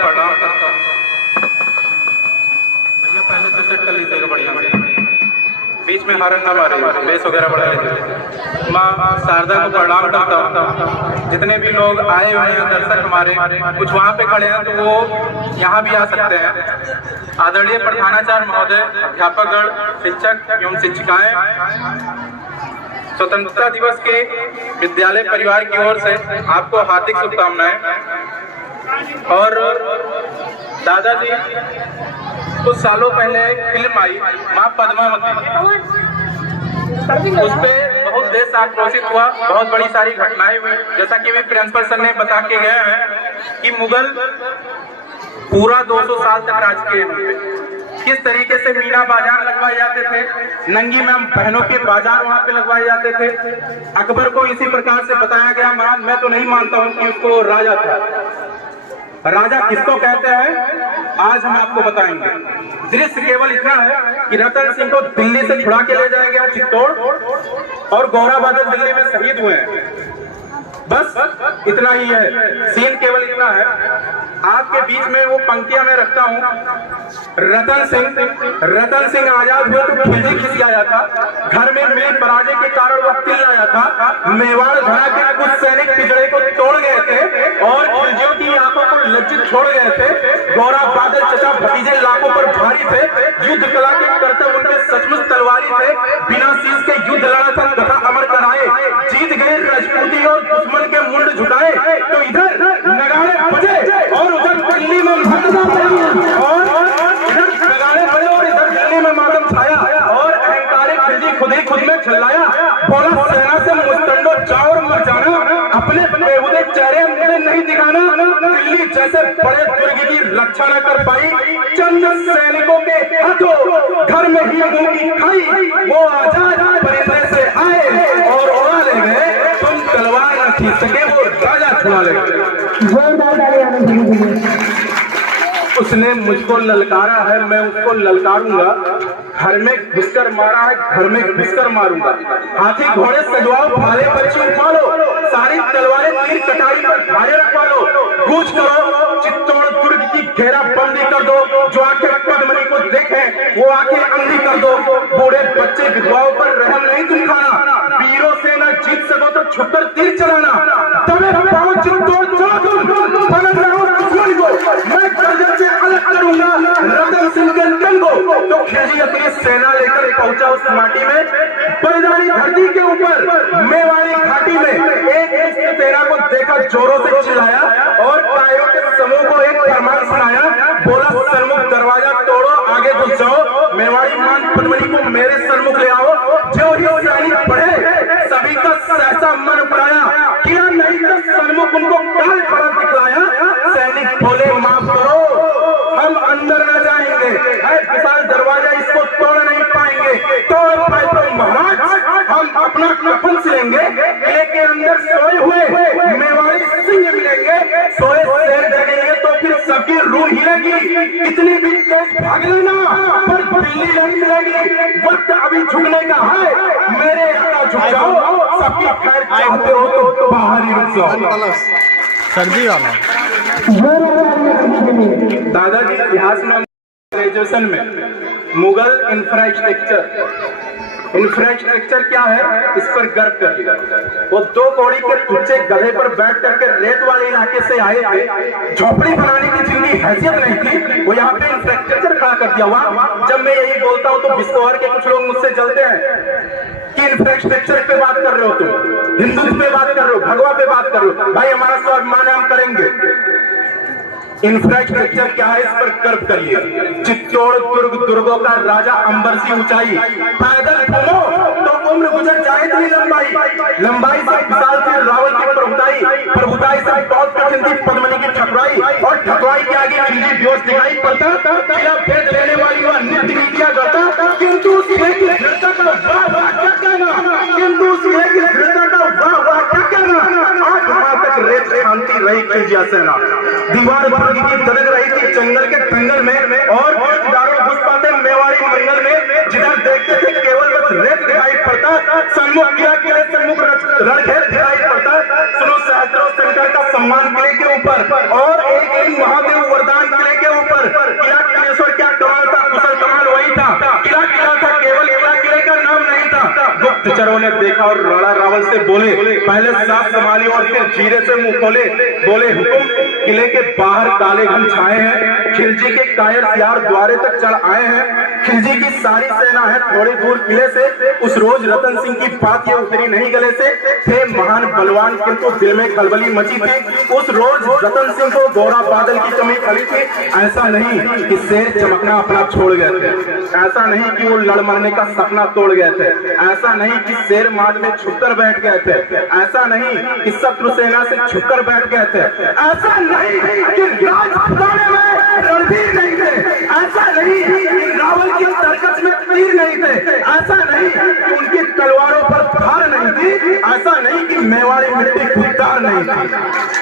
प्रणाम करता हूँ। भैया पहले से सेट कर लीजिएगा बढ़िया, बीच में हारन ना मारे, बेस वगैरह बढ़ा लीजिए। माँ शारदा को प्रणाम करता हूँ। जितने भी लोग आए हुए हैं दर्शक हमारे, कुछ वहाँ पे खड़े हैं तो वो यहाँ भी आ सकते हैं। आदरणीय प्रधानाचार्य महोदय, अध्यापकगण, शिक्षक एवं शिक्षिकाएं, स्वतंत्रता दिवस के विद्यालय परिवार की ओर से आपको हार्दिक शुभकामनाएं। और दादाजी, कुछ सालों पहले एक फिल्म आई माँ पद्मावती, उस पे बहुत देश आक्रोशित हुआ, बहुत बड़ी सारी घटनाएं हुई। जैसा कि भी प्रिंसिपल सर ने बता के गए हैं कि मुगल पूरा 200 साल तक राज किए हुए, किस तरीके से मीना बाजार लगवाए जाते थे, नंगी मैम बहनों के बाजार वहां पे लगवाए जाते थे। अकबर को इसी प्रकार से बताया गया। मैं तो नहीं मानता हूं कि उसको राजा था। राजा किसको कहते हैं आज हम आपको बताएंगे। दृश्य केवल इतना है कि रतन सिंह को दिल्ली से छुड़ा के ले जाया गया चित्तौड़, और गौरा बादल दिल्ली में शहीद हुए हैं। बस इतना ही है, सीन केवल इतना है। आपके बीच में वो पंक्तियां मैं रखता हूँ। रतन सिंह आजाद हुए तो खिलजी खिसियाया था, घर में मिली पराजय के कारण वह चिल्लाया था। मेवाड़ घड़ा के कुछ सैनिक पिछड़े को तोड़ गए थे और खिलजियों की आंखों को लज्जित छोड़ गए थे। गौरा बादल चचा भतीजे लाखों पर भारी थे, युद्ध कला के कर्तव्य उनके सचमुच तलवारी थे। बिना शीश के युद्ध लड़ा था कथा अमर कराए, जीत गए राजपूती और दुश्मन के मुंड झुकाए। तो इधर नगाड़े बजे और उधर दिल्ली में मातम छाया, और अहंकारी खिलजी खुद ही खुद में चिल्लाया। बोला सेना से मुस्तंडो जाओ और मर जाना, अपने बेहुदे चेहरे मुझे नहीं दिखाना। दिल्ली जैसे बड़े दुर्ग की रक्षा न कर पाई, चंद सैनिकों के हाथों घर में ही मुंह की खाई। वो आजाद परिंदे से आए और उड़ा ले गए, तुम तलवार न खींच सके, वो राजा छुड़ा ले गए। उसने मुझको ललकारा है, मैं उसको ललकारूंगा। घर में घुसकर मारा है, घर में घुसकर मारूंगा। हाथी घोड़े सजवाओ, भाले बच्चे उठा लो, सारी तलवारें तीर कटारी पर भारे रखवा लो। कूच करो, चित्तौड़ दुर्ग की घेरा बंदी कर दो। जो आंखें पद्मनी को देखे वो आंखें अंधी कर दो। बूढ़े बच्चे विधवाओं पर रहम नहीं तुम खाना, वीरों से न जीत सको तो छुपकर तीर चलाना। तबे पाओ चित्तौड़ चलो तुम, पलट रहो दुश्मन को, मैं गर्दन से अलग करूंगा रतन सिंह के तन को। तो खिलजी अपनी सेना लेकर पहुंचा उस माटी में, बलिदानी धरती के ऊपर मेवाड़ी घाटी में। एक सेना को देखा, जोरों से चिल्लाया और कायरों के समूह को एक फरमान सुनाया। बोला सन्मुख दरवाजा तोड़ो, आगे घुस जाओ, मेवाड़ी मान पद्मनी को मेरे सन्मुख ले आओ। जो ही सैनिक बढ़े सभी का सहसा मन पड़ाया, किया नहीं तो सन्मुख उनको काल पड़ा दिखलाया। सैनिक बोले माफ करो, हम अंदर न जाएंगे, है विशाल दरवाजा, इसको तोड़ नहीं पाएंगे। तोड़ पाए तो महाराज हम अपना कफन सिलेंगे। किले के अंदर सोए हुए मेवाड़ी सिंह मिलेंगे, सोए शेर जगेंगे तो फिर सबकी रूह हिलेगी। इतनी भी तेज भाग लेना पर दिल्ली नहीं मिलेगी। वक्त अभी झुकने का है, मेरे यहाँ झुक जाओ। सबकी खैर चाहते हो तो बाहर ही रुक जाओ। सर्दी वाला दादाजी इतिहास में ग्रेजुएशन में मुगल इंफ्रास्ट्रक्चर क्या है इस पर गर्व करिए। वो 2 कौड़ी के तुच्चे गधे पर बैठ करके रेत वाले इलाके से आए थे, झोपड़ी बनाने की जिनकी हैसियत नहीं थी, वो यहाँ पे इंफ्रास्ट्रक्चर खड़ा कर दिया हुआ। जब मैं यही बोलता हूँ तो बिस्कोहर के कुछ लोग मुझसे जलते हैं कि इंफ्रास्ट्रक्चर पे बात कर रहे हो, तुम हिंदुत्व पे बात कर रहे हो, भगवा पे बात कर रहे हो। भाई हमारा स्वाभिमान है, हम करेंगे। इंफ्रास्ट्रक्चर क्या है इस पर गर्व करिए। चित्तौड़ दुर्ग दुर्गों का राजा अंबर सी ऊंचाई, पैदल घूमो तो उम्र गुजर जाए इतनी लंबाई से विशाल थी रावल की प्रभुताई से बहुत कठिन थी पद्मनी की ठकुराई, और ठकुराई के आगे खिलजी बेहोश दिखाई पड़ता। किला भेद लेने वाली वह नृत्य नीतियां करता, किंतु उस किले की दृढ़ता का वाह वाह क्या कहना, किंतु उस किले की दृढ़ता का वाह वाह क्या कहना। 8 माह तक रेत शांति रही खिलजिया सेना, दीवार की दरद रही थी जंगल के दंगल में, और घुस पाते मेवाड़ी मंगल में। जिधर देखते थे केवल बस रेत दिखाई पड़ता, सम्मुख किला किले सम्मुख रणखेत दिखाई पड़ता। सुनो सहस्त्रों सेंटर का सम्मान किले के ऊपर, और एक महादेव वरदान गुप्तचरों ने देखा और राणा रावल से बोले, पहले साफ संभाली और फिर धीरे से मुंह खोले। बोले, हुकुम, किले के बाहर काले घन छाए हैं, खिलजी के कायर सियार द्वारे तक चढ़ आए हैं। खिलजी की सारी सेना है थोड़ी दूर किले से। उस रोज रतन सिंह की बात ये उतरी नहीं गले से। थे महान बलवान किंतु दिल में खलबली मची थी। उस रोज रतन सिंह को गोरा बादल की कमी खली थी। ऐसा नहीं कि शेर चमकना अपना छोड़ गए थे, ऐसा नहीं कि वो लड़ मरने का सपना तोड़ गए थे, ऐसा नहीं कि शेर मार्ग में छुपकर बैठ गए थे, ऐसा नहीं कि शत्रु सेना से छुपकर बैठ गए थे, ऐसा नहीं कि राज खिलाने में रणधीर नहीं थे, ऐसा नहीं कि रावल की तरकस में तीर नहीं थे, ऐसा नहीं कि उनकी तलवारों पर धार नहीं थी, ऐसा नहीं कि मेवाड़ी मिट्टी खुददार नहीं थी।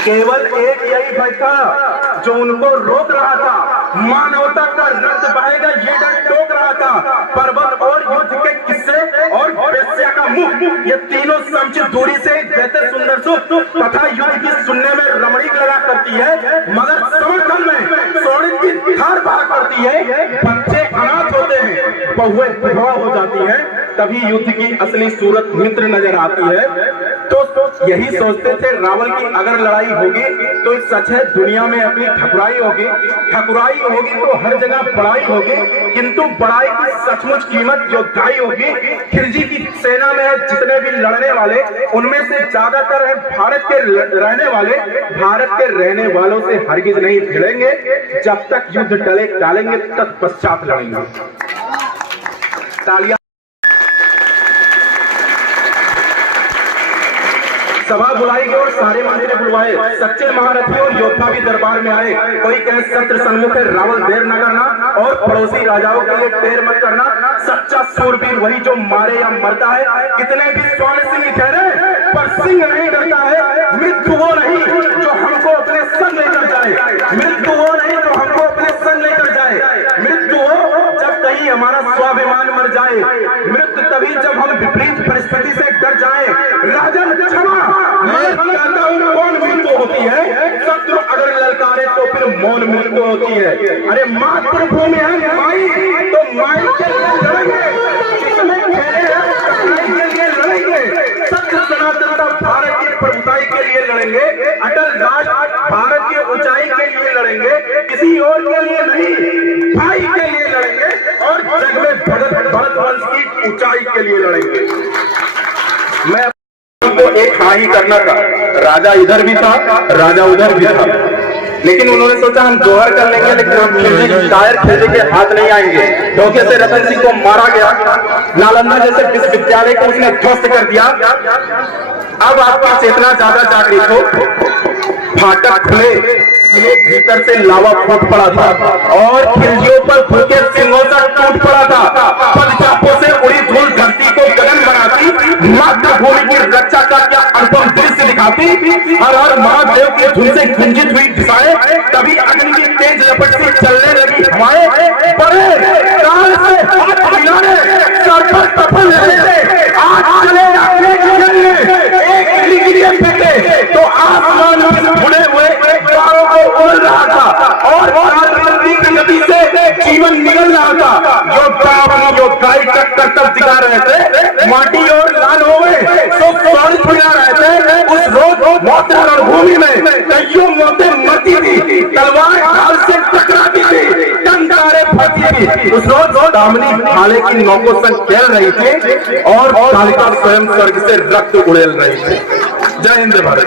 केवल एक यही भय था जो उनको रोक रहा था। मानवता का रक्त बहेगा ये डर टोक रहा था। पर्वत और युद्ध के किस्से और वेश्या का मुख, ये तीनों समुचित दूरी से देते सुंदर सुख तथा युद्ध की सुनने में रमणीक लगा करती है, मगर समर्थन में सोनित की धार बहा करती है। बच्चे अनाथ होते हैं, बहुएं विधवा हो जाती हैं, तभी युद्ध की असली सूरत मित्र नजर आती है। तो यही सोचते थे रावल की अगर लड़ाई होगी तो सच है दुनिया में अपनी ठकुराई होगी, ठकुराई होगी तो हर जगह बड़ाई होगी, किंतु बड़ाई की सचमुच कीमत योद्धाई होगी। खिलजी की सेना में जितने भी लड़ने वाले उनमें से ज्यादातर है भारत के रहने वाले। भारत के रहने वालों से हरगिज नहीं भिड़ेंगे, जब तक युद्ध टले टालेंगे तत्पश्चात लड़ेंगे। तालियां। सभा बुलाई गई और सारे मंत्री बुलवाए, सच्चे महारथी और योद्धा भी दरबार में आए। कोई कहे शस्त्र सन्मुख है रावल देर न करना, और पड़ोसी राजाओं के लिए टेर मत करना। सच्चा सूरवीर वही जो मारे या मरता है। कितने भी स्वर्ण सिंह ठहरे पर सिंह नहीं डरता है। मृत्यु वो नहीं जो हमको अपने संग लेकर जाए, मृत्यु वो नहीं जो हमको अपने संग लेकर जाए। मृत्यु वो जब कहीं हमारा स्वाभिमान मर जाए, मृत्यु तभी जब हम विपरीत परिस्थिति से डर जाए। राजन क्षमा मौन मृत्यु होती है, शत्रु अगर ललकारे तो फिर मौन मृत्यु होती है। अरे मातृभूमि है माई, तो माई के लिए लड़ेंगे, जिसमें खेले हैं कसाई के लिए लड़ेंगे, सत्य सनातनता भारत की प्रभुताई के लिए लड़ेंगे, अटल राज भारत की ऊंचाई के लिए लड़ेंगे, किसी और के लिए नहीं, भाई के लिए लड़ेंगे और जग में भरत वंश की ऊंचाई के लिए लड़ेंगे। मैं तो एक हाँ ही करना था, राजा इधर भी था, राजा उधर भी था, लेकिन उन्होंने सोचा हम जोहर कर लेंगे, लेकिन हम शायर खिलजी के हाथ नहीं आएंगे। धोखे से रतन सिंह को मारा गया, नालंदा जैसे विश्वविद्यालय को उसने ध्वस्त कर दिया। अब आपकी चेतना ज्यादा जागृत हो, फाटक खुले, भीतर से लावा फूट पड़ा था और खिलजियों पर भूखे सिंहों से टूट पड़ा था। पदचापों से उड़ी धूल धरती को गगन बनाती, मातृभूमि की रक्षा का क्या अनुपम दृश्य दिखाती। हर हर महादेव की धुन से गुंजित हुई दिशाएं, तभी अग्नि की तेज लपट से चलने लगी हवाएं। बड़े काल से हाथ मिलाने, सर पर तपन लेने, आज चले अपने जीवन में एक गिरिए फेंके तो आसमान में उड़े हुए तारों को उड़ रहा था और की गति से जीवन निकल रहा था। योद्धा अपनी योद्धाई तक कर्तव्य दिखा रहे थे, माटी और लाल हो गए तो स्वर्ण छुड़ा रहे थे। उस रोज मौत रणभूमि में कईयों मौतें मरती थी, तलवार ढाल से टकराती थी, टंकारे फटती थी। उस रोज दामिनी भाले की नौकों संग खेल रही थी और कालिका स्वयं स्वर्ग से रक्त उड़ेल रही थी। जय हिंद भारत।